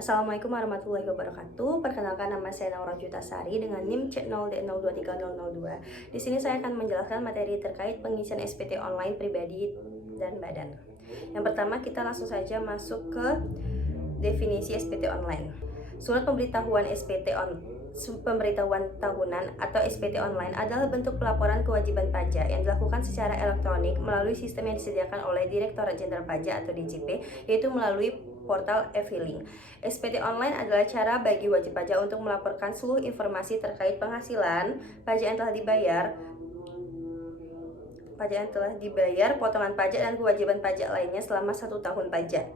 Assalamualaikum warahmatullahi wabarakatuh. Perkenalkan, nama saya Naura Jutasari dengan NIM C0D023002. Di sini saya akan menjelaskan materi terkait pengisian SPT online pribadi dan badan. Yang pertama, kita langsung saja masuk ke definisi SPT online. Surat pemberitahuan pemberitahuan tahunan atau SPT online adalah bentuk pelaporan kewajiban pajak yang dilakukan secara elektronik melalui sistem yang disediakan oleh Direktorat Jenderal Pajak atau DJP, yaitu melalui portal e-filing. SPT online adalah cara bagi wajib pajak untuk melaporkan seluruh informasi terkait penghasilan, pajak yang telah dibayar, potongan pajak dan kewajiban pajak lainnya selama 1 tahun pajak,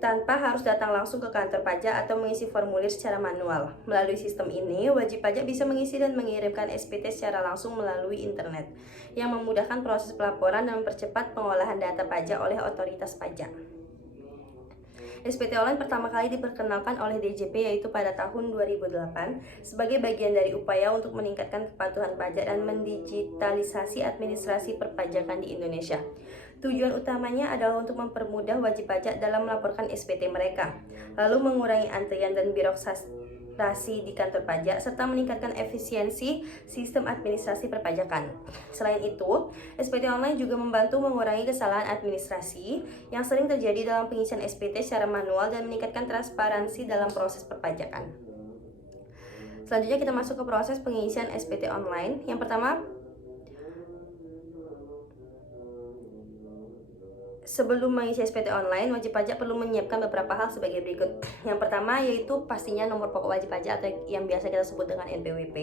tanpa harus datang langsung ke kantor pajak atau mengisi formulir secara manual. Melalui sistem ini, wajib pajak bisa mengisi dan mengirimkan SPT secara langsung melalui internet, yang memudahkan proses pelaporan dan mempercepat pengolahan data pajak oleh otoritas pajak. SPT online pertama kali diperkenalkan oleh DJP yaitu pada tahun 2008 sebagai bagian dari upaya untuk meningkatkan kepatuhan pajak dan mendigitalisasi administrasi perpajakan di Indonesia. Tujuan utamanya adalah untuk mempermudah wajib pajak dalam melaporkan SPT mereka, lalu mengurangi antrian dan birokrasi di kantor pajak, serta meningkatkan efisiensi sistem administrasi perpajakan. Selain itu, SPT online juga membantu mengurangi kesalahan administrasi yang sering terjadi dalam pengisian SPT secara manual dan meningkatkan transparansi dalam proses perpajakan. Selanjutnya kita masuk ke proses pengisian SPT online. Yang pertama, sebelum mengisi SPT online, wajib pajak perlu menyiapkan beberapa hal sebagai berikut. Yang pertama yaitu pastinya nomor pokok wajib pajak atau yang biasa kita sebut dengan NPWP.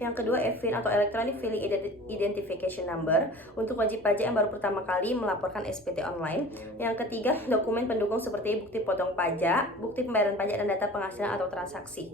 Yang kedua, EFIN atau Electronic Filing Identification Number untuk wajib pajak yang baru pertama kali melaporkan SPT online. Yang ketiga, dokumen pendukung seperti bukti potong pajak, bukti pembayaran pajak, dan data penghasilan atau transaksi.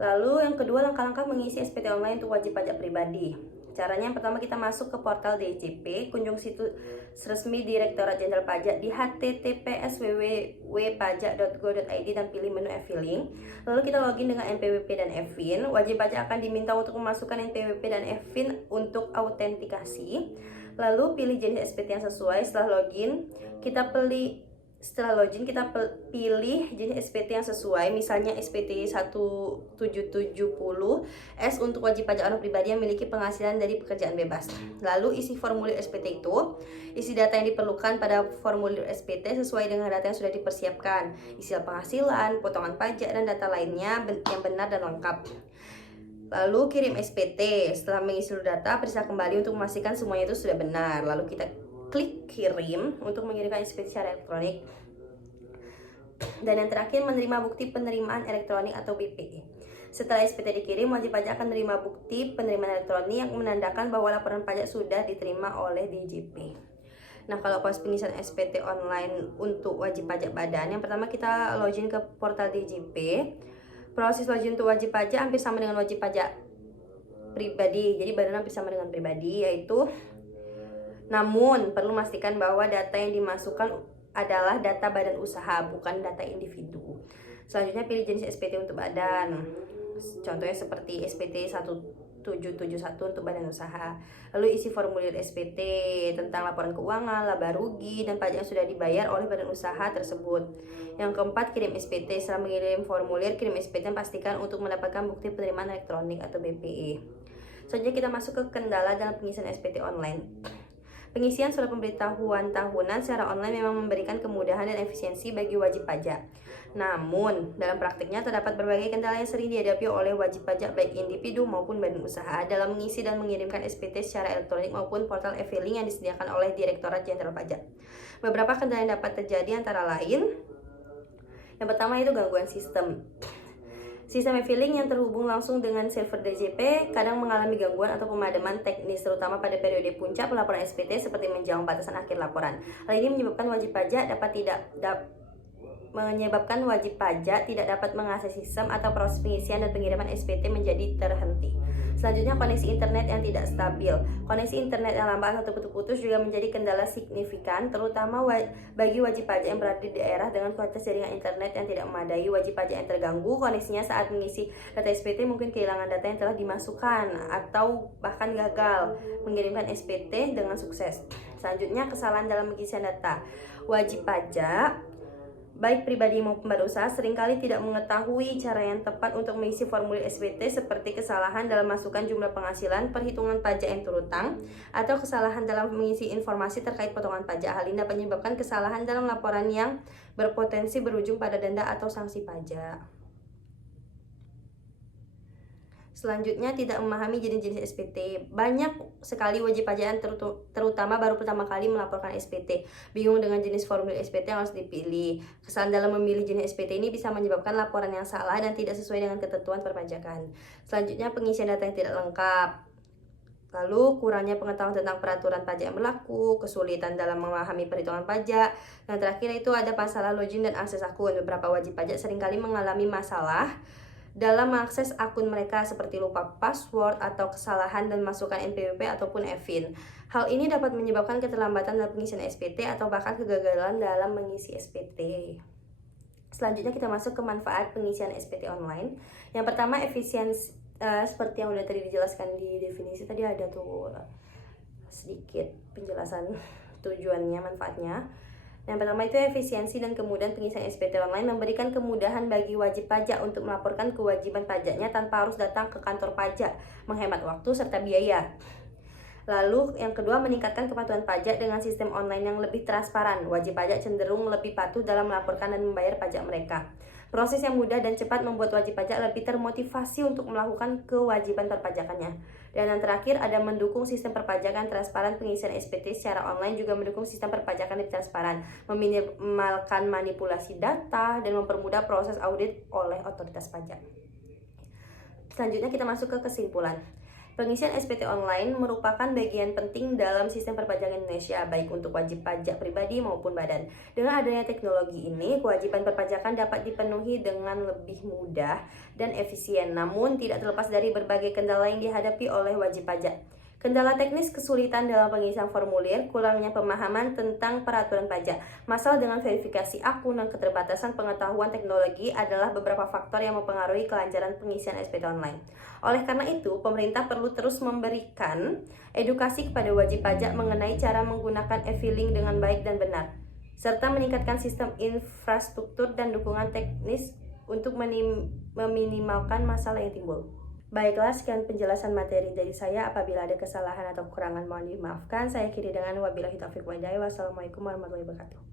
Lalu yang kedua, langkah-langkah mengisi SPT online untuk wajib pajak pribadi. Caranya, yang pertama kita masuk ke portal DJP, kunjung situs resmi Direktorat Jenderal Pajak di https://www.pajak.go.id dan pilih menu e-filing. Lalu kita login dengan NPWP dan e-fin. Wajib pajak akan diminta untuk memasukkan NPWP dan e-fin untuk autentikasi. Lalu pilih jenis SPT yang sesuai. Setelah login, kita pilih jenis SPT yang sesuai, misalnya SPT 1770S untuk wajib pajak orang pribadi yang memiliki penghasilan dari pekerjaan bebas. Lalu isi formulir SPT itu, isi data yang diperlukan pada formulir SPT sesuai dengan data yang sudah dipersiapkan, isi penghasilan, potongan pajak, dan data lainnya yang benar dan lengkap. Lalu kirim SPT. Setelah mengisi data, periksa kembali untuk memastikan semuanya itu sudah benar. Lalu kita klik kirim untuk mengirimkan SPT secara elektronik. Dan yang terakhir, menerima bukti penerimaan elektronik atau BPE. Setelah SPT dikirim, wajib pajak akan menerima bukti penerimaan elektronik yang menandakan bahwa laporan pajak sudah diterima oleh DJP. Nah, kalau proses pengisian SPT online untuk wajib pajak badan, yang pertama kita login ke portal DJP. Proses login untuk wajib pajak hampir sama dengan wajib pajak pribadi, jadi badan hampir sama dengan pribadi, yaitu namun perlu memastikan bahwa data yang dimasukkan adalah data badan usaha, bukan data individu. Selanjutnya pilih jenis SPT untuk badan. Contohnya seperti SPT 1771 untuk badan usaha. Lalu isi formulir SPT tentang laporan keuangan, laba rugi, dan pajak yang sudah dibayar oleh badan usaha tersebut. Yang keempat, kirim SPT. Setelah mengirim formulir, kirim SPT dan pastikan untuk mendapatkan bukti penerimaan elektronik atau BPE. Selanjutnya kita masuk ke kendala dalam pengisian SPT online. Pengisian surat pemberitahuan tahunan secara online memang memberikan kemudahan dan efisiensi bagi wajib pajak. Namun, dalam praktiknya terdapat berbagai kendala yang sering dihadapi oleh wajib pajak baik individu maupun badan usaha dalam mengisi dan mengirimkan SPT secara elektronik maupun portal e-filing yang disediakan oleh Direktorat Jenderal Pajak. Beberapa kendala yang dapat terjadi antara lain, yang pertama itu gangguan sistem. Sistem e-filing yang terhubung langsung dengan server DJP kadang mengalami gangguan atau pemadaman teknis, terutama pada periode puncak pelaporan SPT seperti menjelang batasan akhir laporan. Hal ini menyebabkan wajib pajak tidak dapat mengakses sistem atau proses pengisian dan pengiriman SPT menjadi terhenti. Selanjutnya, koneksi internet yang tidak stabil. Koneksi internet yang lambat atau putus-putus juga menjadi kendala signifikan, terutama bagi wajib pajak yang berada di daerah dengan kualitas jaringan internet yang tidak memadai. Wajib pajak yang terganggu koneksinya saat mengisi data SPT mungkin kehilangan data yang telah dimasukkan atau bahkan gagal mengirimkan SPT dengan sukses. Selanjutnya, kesalahan dalam pengisian data. Wajib pajak baik pribadi maupun berusaha seringkali tidak mengetahui cara yang tepat untuk mengisi formulir SPT seperti kesalahan dalam masukkan jumlah penghasilan, perhitungan pajak yang terutang, atau kesalahan dalam mengisi informasi terkait potongan pajak. Hal ini dapat menyebabkan kesalahan dalam laporan yang berpotensi berujung pada denda atau sanksi pajak. Selanjutnya, tidak memahami jenis-jenis SPT. Banyak sekali wajib pajak yang terutama baru pertama kali melaporkan SPT. Bingung dengan jenis formulir SPT yang harus dipilih. Kesalahan dalam memilih jenis SPT ini bisa menyebabkan laporan yang salah dan tidak sesuai dengan ketentuan perpajakan. Selanjutnya, pengisian data yang tidak lengkap. Lalu, kurangnya pengetahuan tentang peraturan pajak yang berlaku, kesulitan dalam memahami perhitungan pajak, dan terakhir itu ada masalah login dan akses akun. Beberapa wajib pajak seringkali mengalami masalah dalam mengakses akun mereka seperti lupa password atau kesalahan dan masukkan NPWP ataupun EVIN. Hal ini dapat menyebabkan keterlambatan dalam pengisian SPT atau bahkan kegagalan dalam mengisi SPT. Selanjutnya kita masuk ke manfaat pengisian SPT online. Yang pertama, efisiensi, seperti yang udah tadi dijelaskan di definisi tadi, ada tuh sedikit penjelasan tujuannya, manfaatnya. Yang pertama itu efisiensi dan kemudahan pengisian SPT online memberikan kemudahan bagi wajib pajak untuk melaporkan kewajiban pajaknya tanpa harus datang ke kantor pajak, menghemat waktu serta biaya. Lalu yang kedua, meningkatkan kepatuhan pajak dengan sistem online yang lebih transparan. Wajib pajak cenderung lebih patuh dalam melaporkan dan membayar pajak mereka. Proses yang mudah dan cepat membuat wajib pajak lebih termotivasi untuk melakukan kewajiban perpajakannya. Dan yang terakhir, ada mendukung sistem perpajakan transparan. Pengisian SPT secara online juga mendukung sistem perpajakan lebih transparan, meminimalkan manipulasi data, dan mempermudah proses audit oleh otoritas pajak. Selanjutnya kita masuk ke kesimpulan. Pengisian SPT online merupakan bagian penting dalam sistem perpajakan Indonesia, baik untuk wajib pajak pribadi maupun badan. Dengan adanya teknologi ini, kewajiban perpajakan dapat dipenuhi dengan lebih mudah dan efisien, namun tidak terlepas dari berbagai kendala yang dihadapi oleh wajib pajak. Kendala teknis, kesulitan dalam pengisian formulir, kurangnya pemahaman tentang peraturan pajak, masalah dengan verifikasi akun, dan keterbatasan pengetahuan teknologi adalah beberapa faktor yang mempengaruhi kelancaran pengisian SPT online. Oleh karena itu, pemerintah perlu terus memberikan edukasi kepada wajib pajak mengenai cara menggunakan e-filing dengan baik dan benar, serta meningkatkan sistem infrastruktur dan dukungan teknis untuk meminimalkan masalah yang timbul. Baiklah, sekian penjelasan materi dari saya. Apabila ada kesalahan atau kekurangan mohon dimaafkan. Saya akhiri dengan wabillahi taufiq wal hidayah. Wassalamualaikum warahmatullahi wabarakatuh.